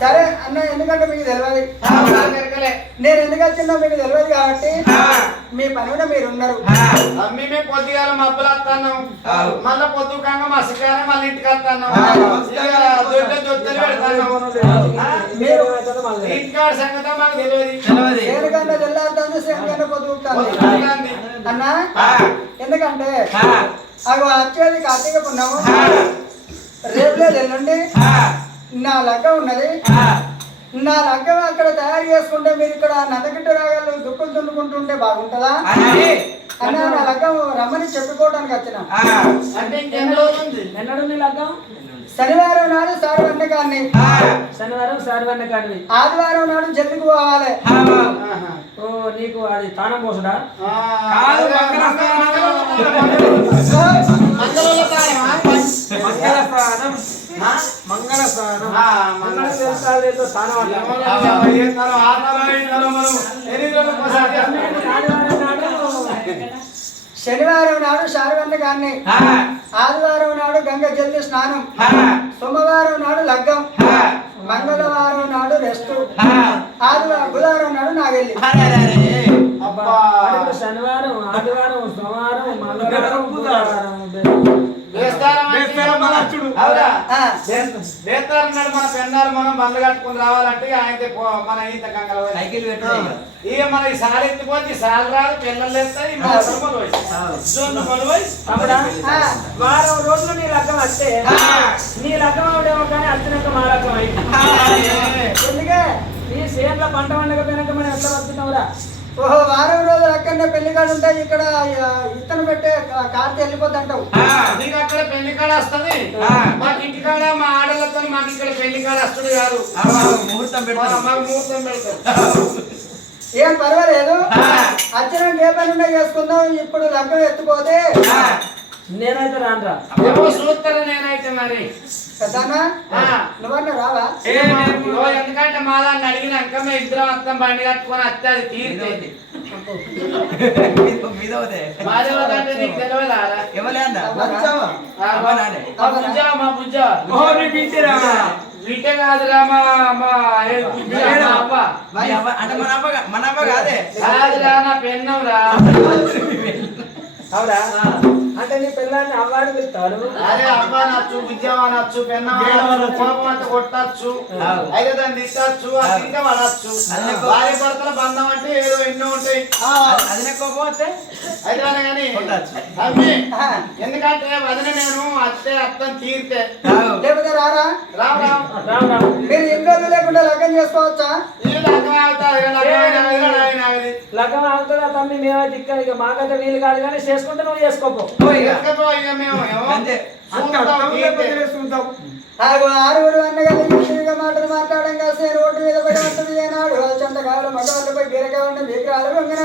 సరే అన్న ఎందుకంటే మీకు తెలియదు నేను ఎందుకు వచ్చిందో మీకు తెలియదు కాబట్టి మీ పని కూడా మీరు ఉన్నారు మేమే పొద్దుగాల మబ్బులు వస్తాను. మళ్ళా పొద్దుకంగా మసికానే మళ్ళీ ఇంటికి వస్తాను ఇంటికాడ సంగతి మాకు తెలియదు దేనికన్నా తెల్లారుతుంది పొద్దుగాంది. అన్నా. ఎందుకంటే. అవి వచ్చేది కార్తీక పుణ్యము. రేపు లేదు ఎల్లుండి. నా లగ్గ ఉన్నది. నా లగ్గం అక్కడ తయారు చేసుకుంటే మీరు ఇక్కడ నందగిట్ట రాగాలు దుక్కులు దున్నుకుంటుంటే బాగుంటుందా అని అన్న నా లగ్గం రమ్మని చెప్పుకోవడానికి వచ్చిన శనివారం నాడు సారి వంటకాన్ని ఆ. శనివారం సారివన్న కాడివి ఆదివారం నాడు జల్లికి పోవాలి. ఓ నీకు అది తానం పోసుడా ఆ, కాదు, మంగళ తాళమా? మంగళ స్నానం. ఆ? మంగళ స్నానం. ఆ, మంగళ మంగళ శనివారం నాడు వంటకాన్ని ఆ. ఆదివారం నాడు గంగ జల్లి స్నానం ఆ. సోమవారం నాడు లగ్గం ఆ. మంగళవారం నాడు రెస్ట్ ఆ. ఆదివారం బుధవారం నాడు నాగెళ్ళి అరే, అరే, అరే. అబ్బా. ఇప్పుడు శనివారం ఆదివారం సోమవారం మంగళవారం బుధవారం మన అన్నాడు మన పెన్నాలు మనం బండ్లు కట్టుకుని రావాలంటే ఆయన మన ఈత గంగల సైకిల్ ఇక. మన ఈ సాలు ఎత్తిపోతే సాలు రాదు పిల్లలు ఎత్తాయి వారం రోజులు నీ లగ్గం వస్తే ఆ. నీ లగ్గం అవడేమో కానీ అచ్చినాక మా లగ్గం అయింది. ఎందుకే? ఈ సేన్ల పంట వండకపోయినాక మనం ఎట్లా వస్తున్నావురా ఓహో వారం రోజులు అక్కడనే పెళ్ళి కాడ ఉంటాయి ఇక్కడ ఆ, ఇత్తనం పెట్టే అంటావు ఆ. నీకు అక్కడ పెళ్ళి కాడ వస్తుంది ఆ. మాకు ఇంటి కాడ మా ఆడలతో మాకు ఇక్కడ పెళ్ళి కాడ వస్తుంది కాదు ముహూర్తం పెడతాం మాకు ముహూర్తం పెడతారు ఏం పర్వాలేదు ఆ. అచ్చినాక ఏ పని చేసుకుందాం ఇప్పుడు లగ్గం ఎత్తుకోతే ఆ. నేనైతే రానురా. చూస్తారా నేనైతే మరి. నువ్వన్నా రావా? ఎందుకంటే మా దాన్ని అడిగినాక మేము ఇద్దరం అత్తం బండి కట్టుకొని అత్తే అది తీరితే. మీద- మీద అవుతాయి. మాది ఎవరంటే నీకు తెలియదా ఎవలే అన్న? లంచమా? అవ్వ నానే. మా బుజ్జ మా బుజ్జ ఓ, నీ బిడ్డరా? బిడ్డ కాదురా మా మా అవ్వ- అంటే మన కా- మన అవ్వ కాదే. కాదురా నా పెన్నవురా అవురా? అంటే నీ పిల్లాన్ని అవ్వాడు పిలుతారు అరే అవ్వ నచ్చు బుజ్జమ్మ నచ్చు అంతా కొట్టచ్చు. అయితే దాన్ని తిట్టచ్చు అది తింటే పడచ్చు. భార్య భర్తల బంధం అంటే ఏదో ఎన్నో ఉంటాయి. అది- అది నాకు కోపం వస్తే అయితే కానీ కొట్టచ్చు. అవి ఎందుకంటే వదిన నేను అత్తే అత్తం తీరితే. లేకపోతే రారా? రావు రావు. రావు రావు. మీరు ఇన్ని రోజులు లేకుండా లగ్గం చేసుకోవచ్చా? లగ్గం అవుతుందా తమ్మి మేమైతే ఇక్కడ ఇక మాకైతే వీలు కాదు కానీ చేసుకుంటే నువ్వు చేసుకోపో. ఆరుగురు అన్నగారు ఈశ్వరుగా మాటలు మాట్లాడడం కాసే రోడ్డు మీద పడి ఉంటుంది ఏనాడు చందగాలు మగవాళ్ళపై బీరకాయలు బీకరాలు వంగన.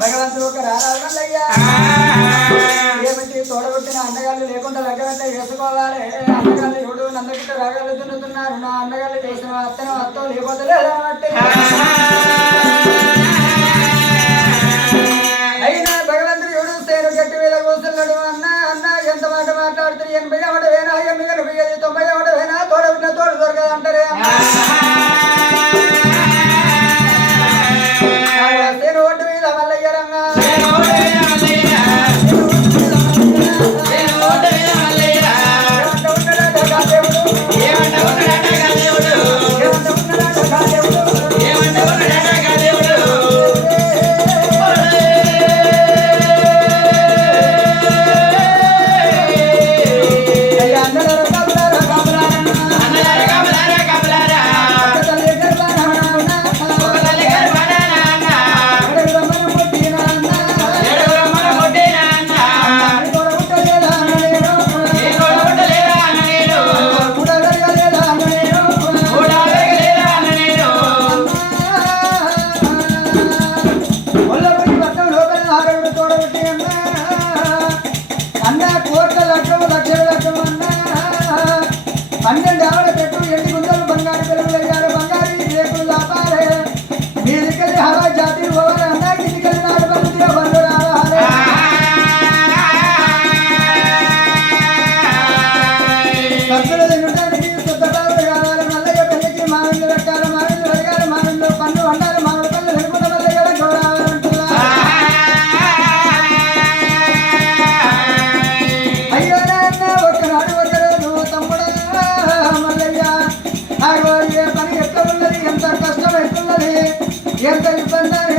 భగవంతుడు ఒక రారాజయ్యా ఏమిటి తోడగొట్టిన అన్నగాళ్ళు లేకుండా లగ్గమంట వేసుకోవాలి అన్నగాళ్ళు ఎవడు నందగిట్ట రాగాలు దున్నుతున్నారు? నా అన్నగాళ్ళు చేసిన అత్తన అత్తం లేకపోతే గట్టి అన్న అన్న ఎంత మాట మాట్లాడుతున్నారు ఎనభై ఎవడ వేనా ఎనిమిది ఎనభై ఐదు తొంభై ఎవడ వేనా తోడ తోడు దొరకదు అంటారే అన్న 三三三三。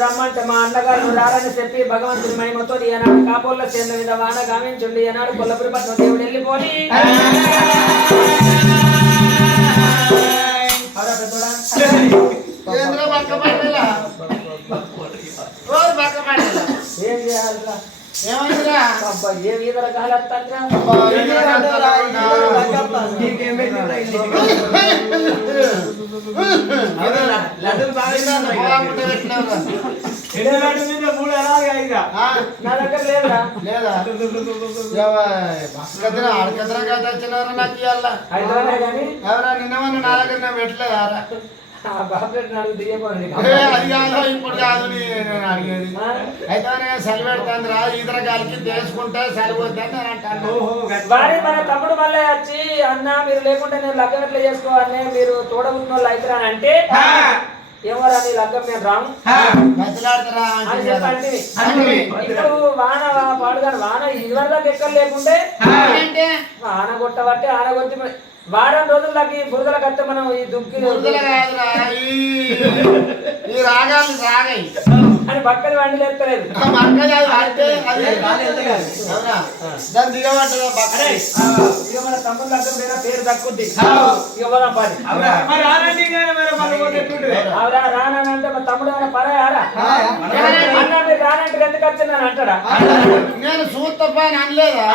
రమ్మంటే మా అన్నగారు రారని చెప్పి భగవంతుని మహిమతో ఈనాడు కాపోళ్ళ చేర్ల మీద వాన గావించుండి ఈనాడు కొల్లపురి పట్నం దేవుడు పడేలా. ఏం చేయాలిరా? లడ్డూలు బాగా ఆడకద్రా కదా వచ్చినారా నాకు ఇవాళ? ఎవరా నిన్నమన్నా నా దగ్గర పెట్టలేదారా అది కాదు ఇప్పుడు కాదు నేను అడిగేది. అయితే చలి పెడతాందిరా ఈతర గాలికి తీసుకుంటే సరిపోద్దని నేను అంటాను. వారి మన తమ్ముడు మళ్ళీ వచ్చి అన్న మీరు లేకుంటే నేను లగ్గం ఎట్లా చేసుకోవాలి మీరు తోడబుట్టిన వాళ్ళు అవుతారా అని అంటే ఏమరా నీ లగ్గం మేము రాము. అని చెప్పి అంటే అంటే ఇప్పుడు వాన పాడుగాను వాన ఇదివరకు ఎక్కడ లేకుంటే వాన కొట్టబట్టి ఆన కొట్టి వారం రోజులకి బురదల కత్తే మనం ఈ దుక్కి ఈ రాగాలు రాగాయి. అని పక్కన వండి దాన్ని ఇక మన తమ్ముడు పేరు ఇక పోదాం పని? అవురా రానంటే మా తమ్ముడు ఏమైనా పరాయారా అన్న మీరు రానంటే ఎందుకు వచ్చిందని అంటాడా? నేను సూత్త పైన అనలేదా